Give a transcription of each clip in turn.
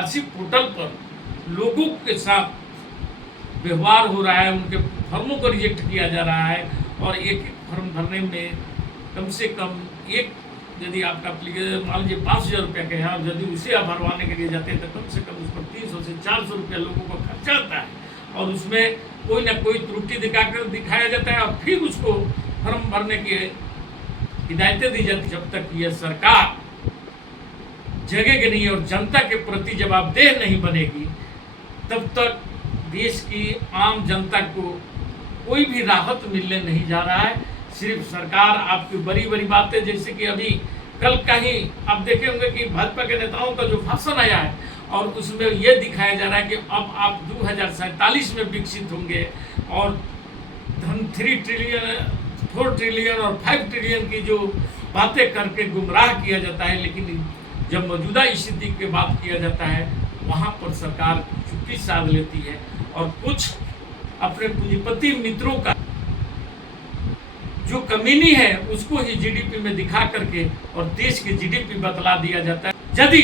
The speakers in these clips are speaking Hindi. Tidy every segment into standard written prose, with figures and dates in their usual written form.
सीआरसी पोर्टल पर लोगों के साथ व्यवहार हो रहा है, उनके फॉर्मों को रिजेक्ट किया जा रहा है और एक एक फॉर्म भरने में कम से कम एक, यदि आपका एप्लीकेशन मान लीजिए 5,000 रुपये का है और यदि उसे आप भरवाने के लिए जाते हैं तो कम से कम उस पर 300 से 400 रुपया लोगों को खर्चा आता है और उसमें कोई ना कोई त्रुटि दिखाकर दिखाया जाता है और फिर उसको फॉर्म भरने की हिदायतें दी जाती। जब तक यह सरकार जगेगी नहीं और जनता के प्रति जवाबदेह नहीं बनेगी तब तक देश की आम जनता को कोई भी राहत मिलने नहीं जा रहा है। सिर्फ सरकार आपकी बड़ी बड़ी बातें, जैसे कि अभी कल कहीं आप देखे होंगे कि भाजपा के नेताओं का जो भाषण आया है और उसमें यह दिखाया जा रहा है कि अब आप 2047 में विकसित होंगे और धन 3 ट्रिलियन 4 ट्रिलियन और 5 ट्रिलियन की जो बातें करके गुमराह किया जाता है, लेकिन जब मौजूदा स्थिति की बात किया जाता है वहाँ पर सरकार चुप्पी साध लेती है और कुछ अपने पूंजीपति मित्रों का जो कमीनी है उसको ही जीडीपी में दिखा करके और देश की जीडीपी बतला दिया जाता है। यदि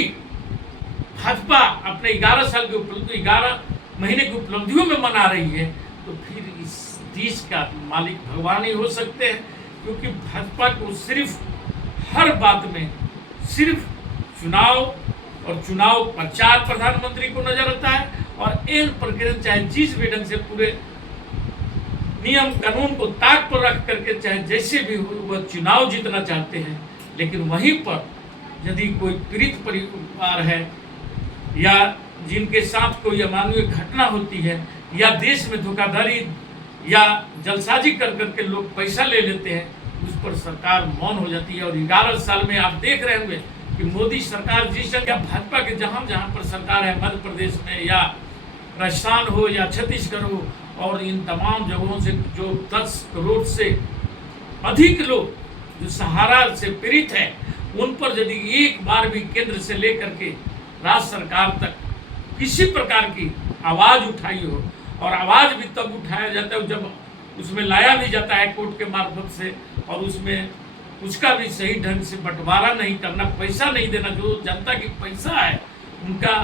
भाजपा अपने 11 साल के 11 महीने की उपलब्धियों में मना रही है तो फिर इस देश का मालिक भगवान ही हो सकते हैं, क्योंकि भाजपा को सिर्फ हर बात में सिर्फ चुनाव और चुनाव प्रचार प्रधानमंत्री को नजर आता है और इन प्रक्रिया चाहे जिस भी ढंग से पूरे नियम कानून को ताक पर रख करके चाहे जैसे भी हो वह चुनाव जीतना चाहते हैं। लेकिन वहीं पर यदि कोई पीड़ित परिवार है या जिनके साथ कोई अमानवीय घटना होती है या देश में धोखाधड़ी या जलसाजी कर करके लोग पैसा ले लेते हैं, उस पर सरकार मौन हो जाती है। और 11 साल में आप देख रहे होंगे कि मोदी सरकार जिस जगह भाजपा के जहाँ जहाँ पर सरकार है, मध्य प्रदेश में या राजस्थान हो या छत्तीसगढ़ हो, और इन तमाम जगहों से जो 10 करोड़ से अधिक लोग जो सहारा से पीड़ित है उन पर यदि एक बार भी केंद्र से लेकर के राज्य सरकार तक किसी प्रकार की आवाज उठाई हो, और आवाज भी तब उठाया जाता है जब उसमें लाया भी जाता है कोर्ट के मार्फत से, और उसमें उसका भी सही ढंग से बंटवारा नहीं करना, पैसा नहीं देना, जो जनता की पैसा है उनका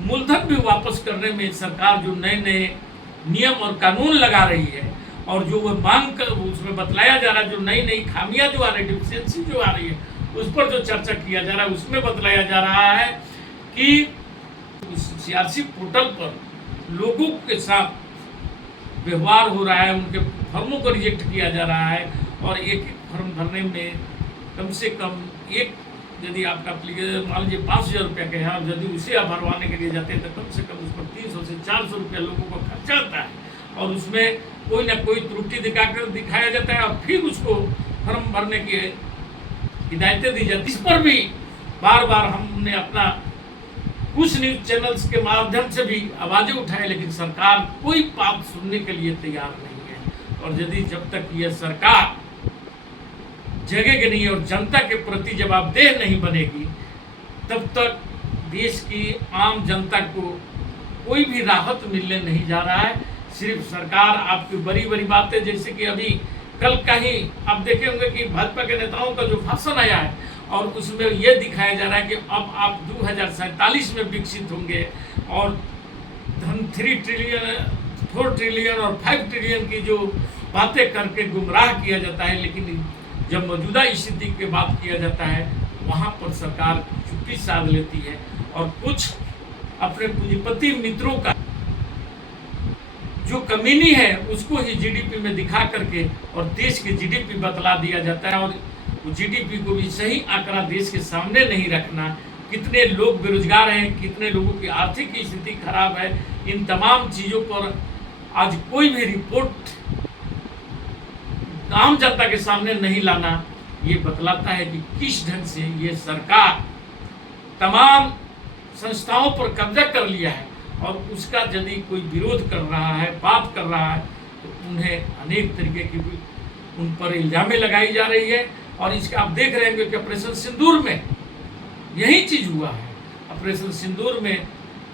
मूलधन भी वापस करने में सरकार जो नए नए नियम और कानून लगा रही है और जो वह मांग कर उसमें बतलाया जा रहा है, जो नई नई खामियां जो आ रही है, डिफिशियंसी जो आ रही है, उस पर जो चर्चा किया जा रहा है उसमें बतलाया जा रहा है कि सीआरसी पोर्टल पर लोगों के साथ व्यवहार हो रहा है, उनके फॉर्मों को रिजेक्ट किया जा रहा है और एक एक फॉर्म भरने में कम से कम एक, यदि आपका एप्लीकेशन मान लीजिए 5,000 रुपये का है और यदि उसे आप भरवाने के लिए जाते हैं तो कम से कम उस पर 300 से 400 रुपया लोगों को खर्चा आता है और उसमें कोई ना कोई त्रुटि दिखाकर दिखाया जाता है और फिर उसको फॉर्म भरने की हिदायतें दी जाती। इस पर भी बार बार हमने अपना कुछ न्यूज चैनल्स के माध्यम से भी आवाज़ें उठाई, लेकिन सरकार कोई बात सुनने के लिए तैयार नहीं है। और यदि जब तक यह सरकार जगेगी नहीं और जनता के प्रति जवाबदेह नहीं बनेगी तब तक देश की आम जनता को कोई भी राहत मिलने नहीं जा रहा है। सिर्फ सरकार आपकी बड़ी बड़ी बातें, जैसे कि अभी कल कहीं आप देखे होंगे कि भाजपा के नेताओं का जो भाषण आया है और उसमें यह दिखाया जा रहा है कि अब आप 2047 में विकसित होंगे और धन 3 ट्रिलियन 4 ट्रिलियन और 5 ट्रिलियन की जो बातें करके गुमराह किया जाता है, लेकिन जब मौजूदा स्थिति की बात किया जाता है वहाँ पर सरकार चुप्पी साध लेती है और कुछ अपने पूंजीपति मित्रों का जो कमीनी है उसको ही जीडीपी में दिखा करके और देश की जीडीपी बतला दिया जाता है। और जीडीपी को भी सही आंकड़ा देश के सामने नहीं रखना, कितने लोग बेरोजगार हैं, कितने लोगों की आर्थिक स्थिति खराब है, इन तमाम चीज़ों पर आज कोई भी रिपोर्ट आम जनता के सामने नहीं लाना, ये बतलाता है कि किस ढंग से ये सरकार तमाम संस्थाओं पर कब्जा कर लिया है और उसका यदि कोई विरोध कर रहा है, बात कर रहा है, तो उन्हें अनेक तरीके की उन पर इल्जामें लगाई जा रही है। और इसका आप देख रहे हैं कि ऑपरेशन सिंदूर में यही चीज़ हुआ है। ऑपरेशन सिंदूर में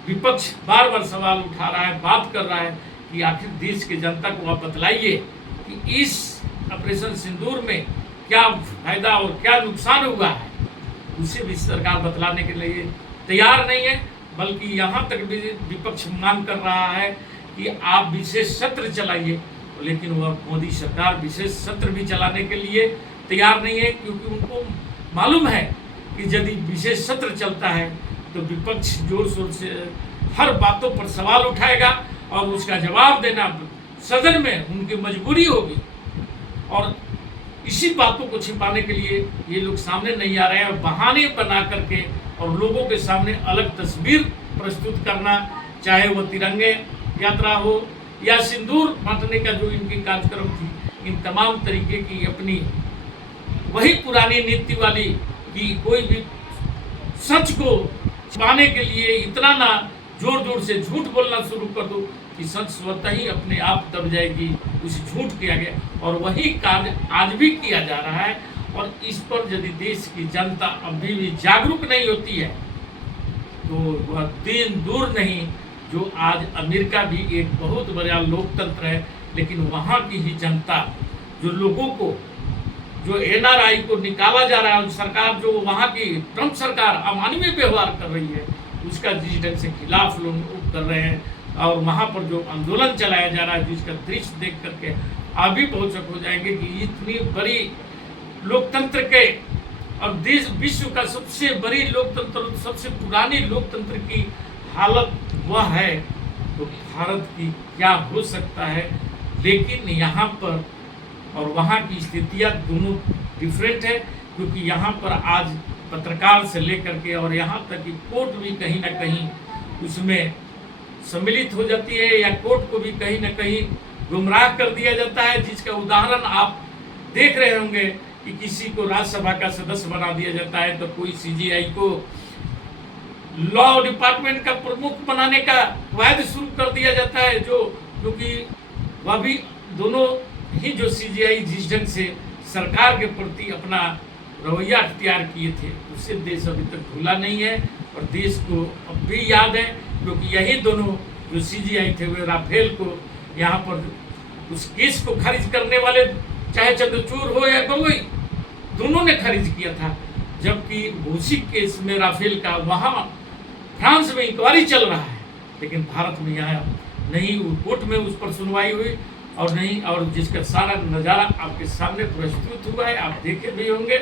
विपक्ष बार बार सवाल उठा रहा है, बात कर रहा है कि आखिर देश की जनता को आप बतलाइए कि इस ऑपरेशन सिंदूर में क्या फायदा और क्या नुकसान हुआ है, उसे भी सरकार बतलाने के लिए तैयार नहीं है। बल्कि यहाँ तक भी विपक्ष मांग कर रहा है कि आप विशेष सत्र चलाइए, लेकिन वह मोदी सरकार विशेष सत्र भी चलाने के लिए तैयार नहीं है, क्योंकि उनको मालूम है कि यदि विशेष सत्र चलता है तो विपक्ष जोर शोर से हर बातों पर सवाल उठाएगा और उसका जवाब देना सदन में उनकी मजबूरी होगी। और इसी बातों को छिपाने के लिए ये लोग सामने नहीं आ रहे हैं, और बहाने बना करके और लोगों के सामने अलग तस्वीर प्रस्तुत करना, चाहे वो तिरंगे यात्रा हो या सिंदूर बांटने का जो इनकी कार्यक्रम थी, इन तमाम तरीके की अपनी वही पुरानी नीति वाली कि कोई भी सच को छिपाने के लिए इतना ना जोर जोर से झूठ बोलना शुरू कर दो कि सच स्वतः ही अपने आप दब जाएगी उस झूठ के आगे। और वही कार्य आज भी किया जा रहा है, और इस पर यदि देश की जनता अभी भी जागरूक नहीं होती है तो वह दिन दूर नहीं, जो आज अमेरिका भी एक बहुत बड़ा लोकतंत्र है, लेकिन वहाँ की ही जनता जो लोगों को, जो एनआरआई को निकाला जा रहा है, सरकार जो वहाँ की ट्रंप सरकार अमानवीय व्यवहार कर रही है, उसका जिस ढंग से खिलाफ लोग कर रहे हैं, और वहाँ पर जो आंदोलन चलाया जा रहा है, जिसका दृश्य देख करके आप भी बहुत शक हो जाएंगे कि इतनी बड़ी लोकतंत्र के और देश विश्व का सबसे बड़ी लोकतंत्र, सबसे पुरानी लोकतंत्र की हालत वह है, तो भारत की क्या हो सकता है। लेकिन यहाँ पर और वहाँ की स्थितियाँ दोनों डिफरेंट है, क्योंकि यहाँ पर आज पत्रकार से लेकर के और यहाँ तक कि कोर्ट भी कहीं ना कहीं उसमें सम्मिलित हो जाती है, या कोर्ट को भी कहीं ना कहीं गुमराह कर दिया जाता है, जिसका उदाहरण आप देख रहे होंगे कि किसी को राज्यसभा का सदस्य बना दिया जाता है तो कोई सीजीआई को लॉ डिपार्टमेंट का प्रमुख बनाने का वायदा शुरू कर दिया जाता है, जो क्योंकि वह भी दोनों ही जो सीजीआई जिस ढंग से सरकार के प्रति अपना रवैया अख्तियार किए थे, उससे देश अभी तक भूला नहीं है, और देश को अब भी याद है, क्योंकि यही दोनों जो सीजीआई थे वे राफेल को यहाँ पर उस केस को खारिज करने वाले, चाहे चंद्रचूड़ हो या गोगोई, दोनों ने खारिज किया था। जबकि उसी केस में राफेल का वहाँ फ्रांस में इंक्वायरी चल रहा है, लेकिन भारत में यहाँ नहीं कोर्ट में उस पर सुनवाई हुई और नहीं, और जिसका सारा नज़ारा आपके सामने प्रस्तुत हुआ है, आप देखे भी होंगे।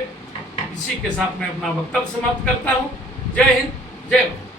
इसी के साथ मैं अपना वक्तव्य समाप्त करता हूँ। जय हिंद, जय भारत।